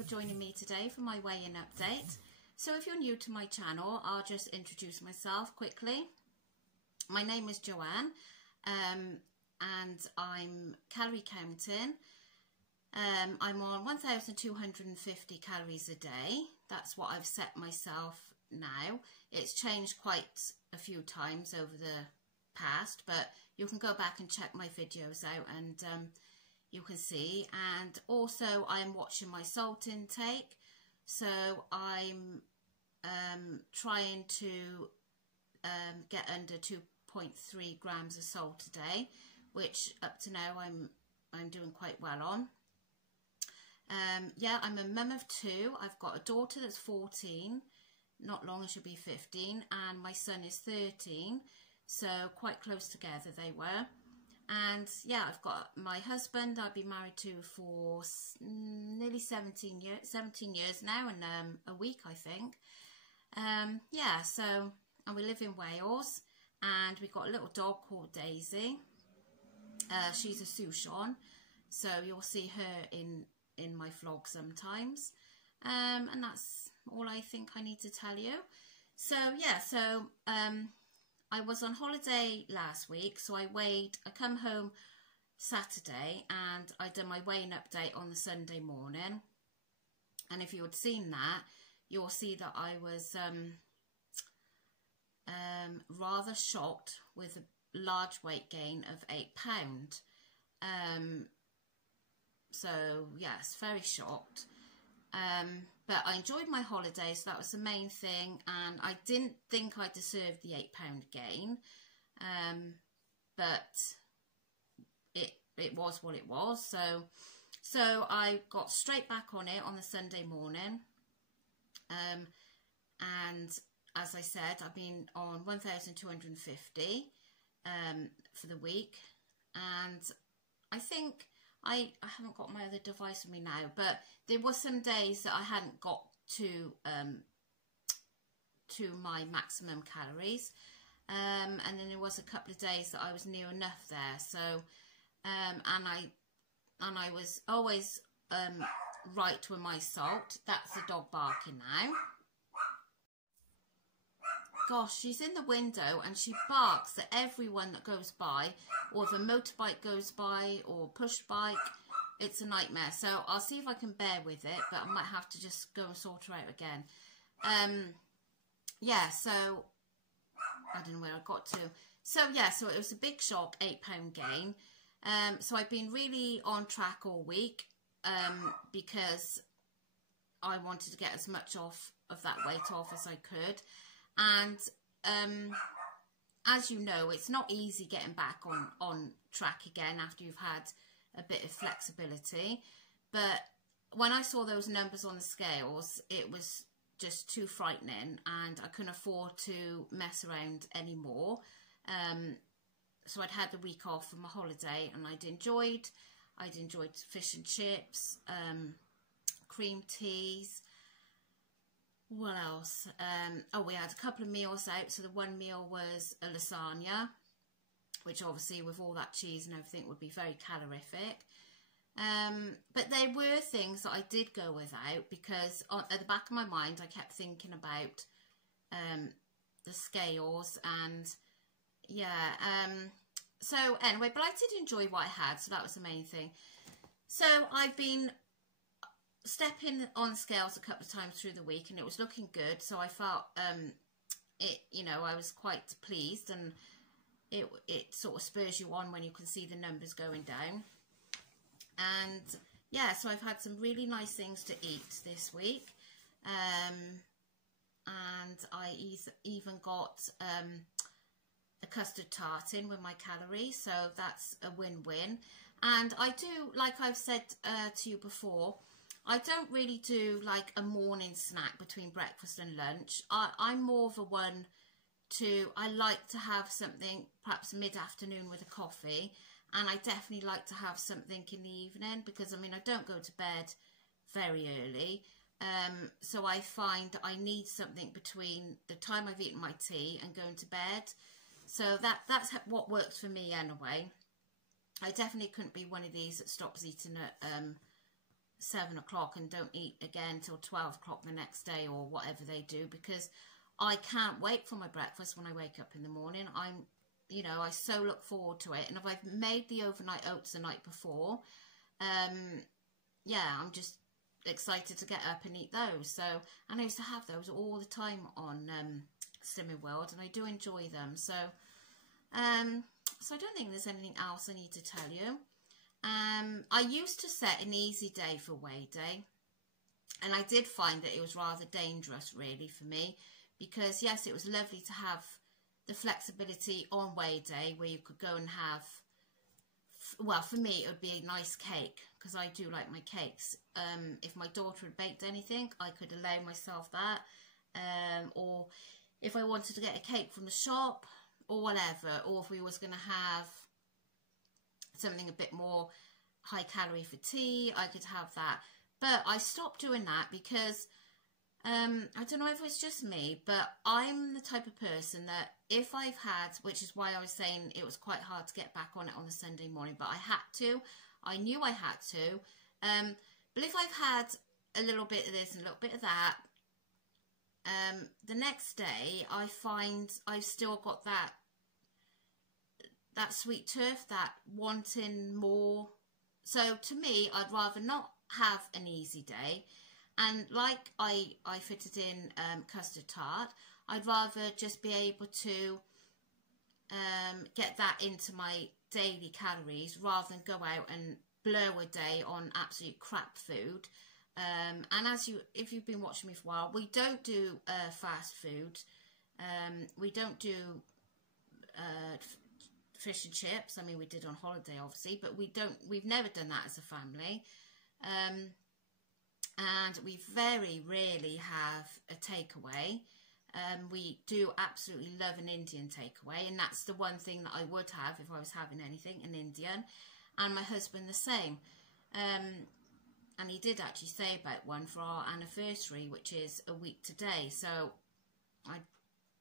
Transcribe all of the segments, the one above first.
for joining me today for my weigh-in update. So if you're new to my channel, I'll just introduce myself quickly. My name is Joanne and I'm calorie counting. I'm on 1,250 calories a day. That's what I've set myself now. It's changed quite a few times over the past, but you can go back and check my videos out and you can see. And also I'm watching my salt intake, so I'm trying to get under 2.3 grams of salt a day, which up to now I'm doing quite well on. Yeah, I'm a mum of two. I've got a daughter that's 14, not long she'll be 15, and my son is 13, so quite close together they were. And yeah, I've got my husband I've been married to for nearly 17 years now, and a week I think. Yeah, so, and we live in Wales, and we've got a little dog called Daisy. She's a Souchon, so you'll see her in my vlog sometimes. And that's all I think I need to tell you. So yeah, so I was on holiday last week, so I come home Saturday and I done my weighing update on the Sunday morning. And if you had seen that, you'll see that I was rather shocked with a large weight gain of £8. So yes, very shocked. But I enjoyed my holiday, so that was the main thing, and I didn't think I deserved the £8 gain, but it was what it was. So I got straight back on it on the Sunday morning, and as I said, I've been on 1,250 for the week, and I think I haven't got my other device with me now, but there were some days that I hadn't got to my maximum calories, and then there was a couple of days that I was near enough there. So and I was always right with my salt. That's the dog barking now. Gosh, she's in the window and she barks at everyone that goes by, or if a motorbike goes by or push bike. It's a nightmare. So I'll see if I can bear with it, but I might have to just go and sort her out again. Yeah, so I don't know where I got to. So yeah, so it was a big shock, £8 gain. So I've been really on track all week because I wanted to get as much of that weight off as I could. And as you know, it's not easy getting back on track again after you've had a bit of flexibility. But when I saw those numbers on the scales, it was just too frightening, and I couldn't afford to mess around anymore. So I'd had the week off from my holiday, and I'd enjoyed fish and chips, cream teas. What else? Oh, we had a couple of meals out. So the one meal was a lasagna, which obviously with all that cheese and everything would be very calorific. But there were things that I did go without, because at the back of my mind I kept thinking about the scales, and yeah. So anyway, but I did enjoy what I had, so that was the main thing. So I've been stepping on scales a couple of times through the week, and it was looking good. So I felt I was quite pleased, and it sort of spurs you on when you can see the numbers going down. And yeah, so I've had some really nice things to eat this week, and I even got a custard tart in with my calories, so that's a win-win. And I do, like I've said to you before, I don't really do like a morning snack between breakfast and lunch. I'm more of a one I like to have something perhaps mid-afternoon with a coffee, and I definitely like to have something in the evening, because I mean I don't go to bed very early, so I find I need something between the time I've eaten my tea and going to bed. So that's what works for me anyway. I definitely couldn't be one of these that stops eating at 7 o'clock and don't eat again till 12 o'clock the next day or whatever they do, because I can't wait for my breakfast when I wake up in the morning. You know, I so look forward to it. And if I've made the overnight oats the night before, yeah, I'm just excited to get up and eat those. So, and I used to have those all the time on Slimming World, and I do enjoy them. So, so I don't think there's anything else I need to tell you. I used to set an easy day for weigh day, and I did find that it was rather dangerous, really, for me, because yes, it was lovely to have the flexibility on weigh day where you could go and have, well, for me, it would be a nice cake, because I do like my cakes. If my daughter had baked anything, I could allow myself that. Or if I wanted to get a cake from the shop or whatever, or if we was going to have something a bit more high calorie for tea, I could have that. But I stopped doing that because I don't know if it's just me, but I'm the type of person that if I've had, which is why I was saying it was quite hard to get back on it on a Sunday morning, but I had to. I knew I had to. But if I've had a little bit of this and a little bit of that, the next day I find I've still got that sweet tooth, that wanting more. So to me, I'd rather not have an easy day. And like I fitted in custard tart, I'd rather just be able to get that into my daily calories rather than go out and blow a day on absolute crap food. And if you've been watching me for a while, we don't do fast food. We don't do fish and chips. I mean, we did on holiday, obviously, but we've never done that as a family. And we very rarely have a takeaway. We do absolutely love an Indian takeaway, and that's the one thing that I would have if I was having anything, an Indian. And my husband the same. And he did actually say about one for our anniversary, which is a week today. So I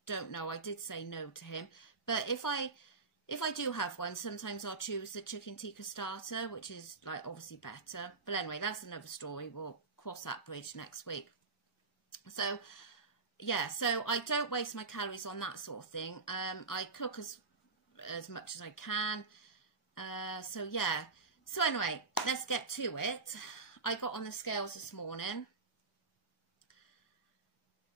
don't know. I did say no to him. But if I do have one, sometimes I'll choose the chicken tikka starter, which is like obviously better. But anyway, that's another story. We'll cross that bridge next week. So yeah, so I don't waste my calories on that sort of thing. I cook as much as I can. So yeah. So anyway, let's get to it. I got on the scales this morning,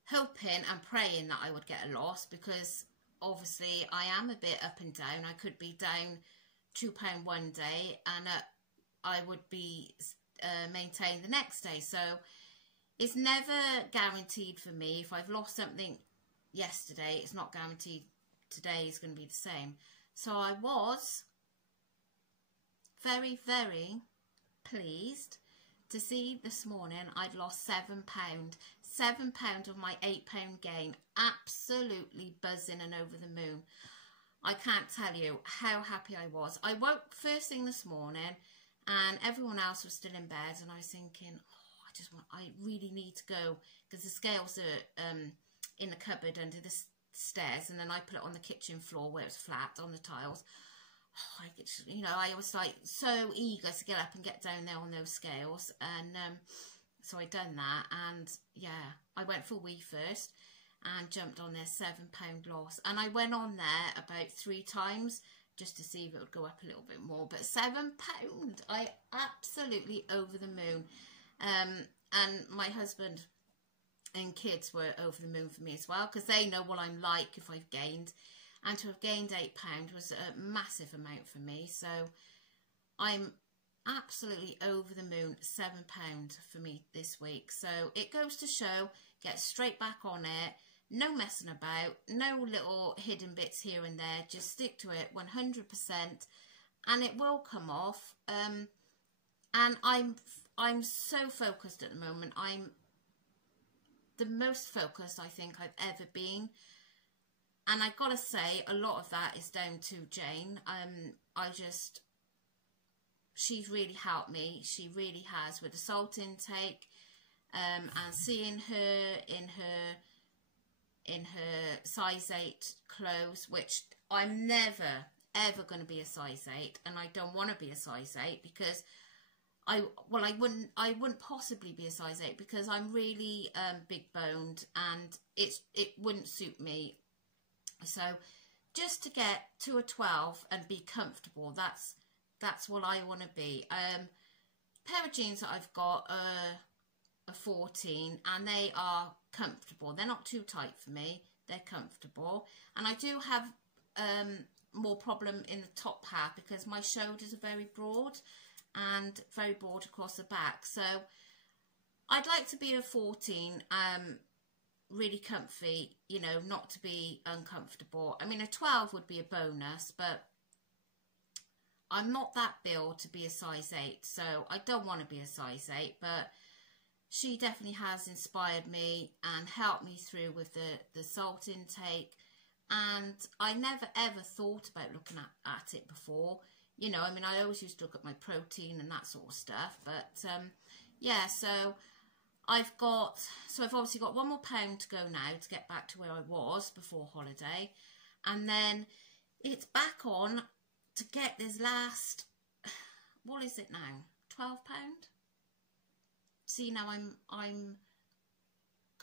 hoping and praying that I would get a loss, because obviously I am a bit up and down. I could be down £2 one day and I would be maintained the next day. So it's never guaranteed for me. If I've lost something yesterday, it's not guaranteed today is going to be the same. So I was very, very pleased to see this morning I'd lost £7. £7 of my £8 gain. Absolutely buzzing and over the moon. I can't tell you how happy I was. I woke first thing this morning and everyone else was still in bed, and I was thinking, oh, I really need to go, because the scales are in the cupboard under the stairs, and then I put it on the kitchen floor where it was flat on the tiles. Oh, you know, I was like so eager to get up and get down there on those scales, and so I done that, and yeah, I went for a wee first and jumped on their £7 loss, and I went on there about 3 times just to see if it would go up a little bit more. But £7, I absolutely over the moon. And my husband and kids were over the moon for me as well, because they know what I'm like if I've gained. And to have gained £8 was a massive amount for me. So I'm absolutely over the moon. £7 for me this week. So it goes to show, get straight back on it. No messing about. No little hidden bits here and there. Just stick to it 100%. And it will come off. And I'm so focused at the moment. I'm the most focused I think I've ever been. And I gotta say, a lot of that is down to Jane. She's really helped me. She really has, with the salt intake, and seeing her in her size 8 clothes, which I'm never ever going to be a size 8, and I don't want to be a size 8, because I wouldn't possibly be a size 8 because I'm really big boned and it wouldn't suit me. So just to get to a 12 and be comfortable, that's what I want to be. Pair of jeans that I've got are a 14 and they are comfortable. They're not too tight for me. They're comfortable. And I do have more problem in the top half because my shoulders are very broad and very broad across the back. So I'd like to be a 14, really comfy, you know, not to be uncomfortable. I mean, a 12 would be a bonus, but I'm not that build to be a size 8, so I don't want to be a size 8, but she definitely has inspired me and helped me through with the salt intake. And I never ever thought about looking at it before. You know, I mean, I always used to look at my protein and that sort of stuff. But yeah, so I've obviously got 1 more pound to go now to get back to where I was before holiday. And then it's back on to get this last, what is it now? £12? See, now I'm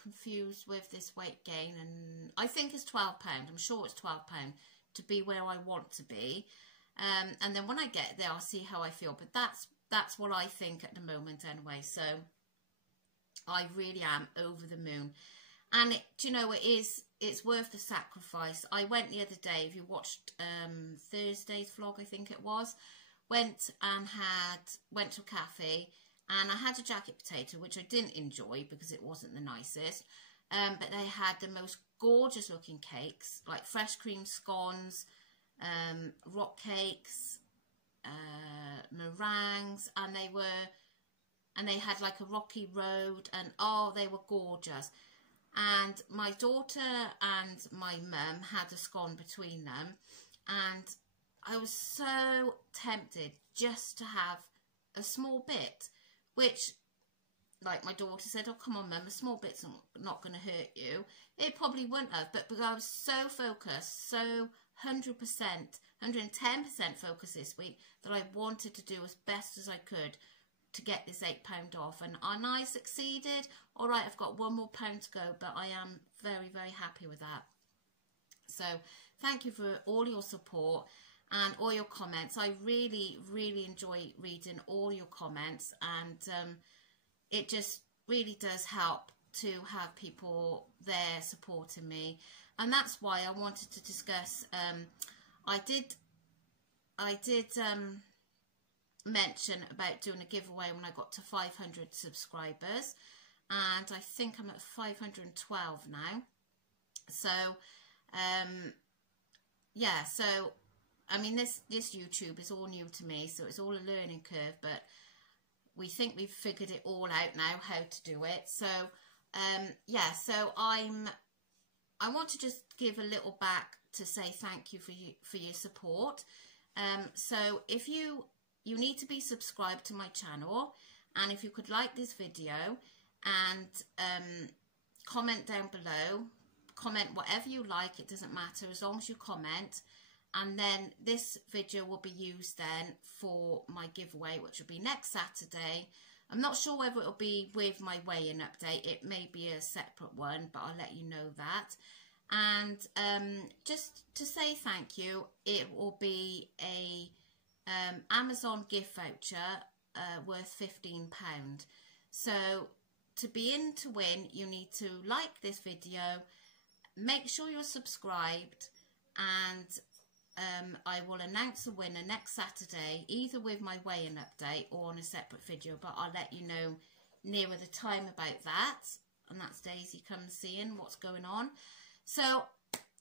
confused with this weight gain, and I think it's £12. I'm sure it's £12 to be where I want to be. And then when I get there, I'll see how I feel. But that's what I think at the moment anyway. So I really am over the moon. And do you know, it's worth the sacrifice. I went the other day, if you watched Thursday's vlog, I think it was, went to a cafe and I had a jacket potato, which I didn't enjoy because it wasn't the nicest. But they had the most gorgeous looking cakes, like fresh cream scones, rock cakes, meringues, and they had like a rocky road, and oh, they were gorgeous. And my daughter and my mum had a scone between them, and I was so tempted just to have a small bit, which, like my daughter said, oh come on mum, a small bit's not going to hurt you. It probably wouldn't have, but because I was so focused, so 100%, 110% focused this week, that I wanted to do as best as I could to get this £8 off, and I succeeded. All right, I've got 1 more pound to go, but I am very, very happy with that. So thank you for all your support and all your comments. I really, really enjoy reading all your comments, and it just really does help to have people there supporting me. And that's why I wanted to discuss, I did mention about doing a giveaway when I got to 500 subscribers, and I think I'm at 512 now. So yeah, so I mean, this YouTube is all new to me, so it's all a learning curve, but we think we've figured it all out now, how to do it. So yeah, so I want to just give a little back to say thank you for your support. So if you need to be subscribed to my channel, and if you could like this video and comment down below, comment whatever you like, it doesn't matter as long as you comment, and then this video will be used then for my giveaway, which will be next Saturday. I'm not sure whether it'll be with my weigh-in update. It may be a separate one, but I'll let you know that. And just to say thank you, it will be a Amazon gift voucher worth £15. So to be in to win, you need to like this video, make sure you're subscribed, and I will announce the winner next Saturday, either with my weigh-in update or on a separate video, but I'll let you know nearer the time about that. And that's Daisy comes seeing what's going on. So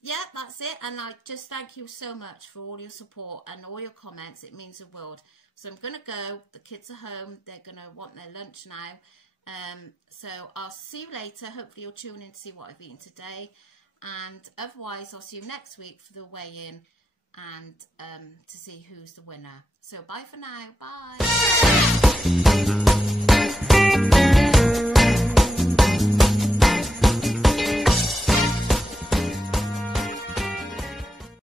yeah, that's it. And I just thank you so much for all your support and all your comments. It means the world. So I'm going to go. The kids are home. They're going to want their lunch now. So I'll see you later. Hopefully you'll tune in to see what I've eaten today. And otherwise, I'll see you next week for the weigh-in and to see who's the winner. So bye for now. Bye.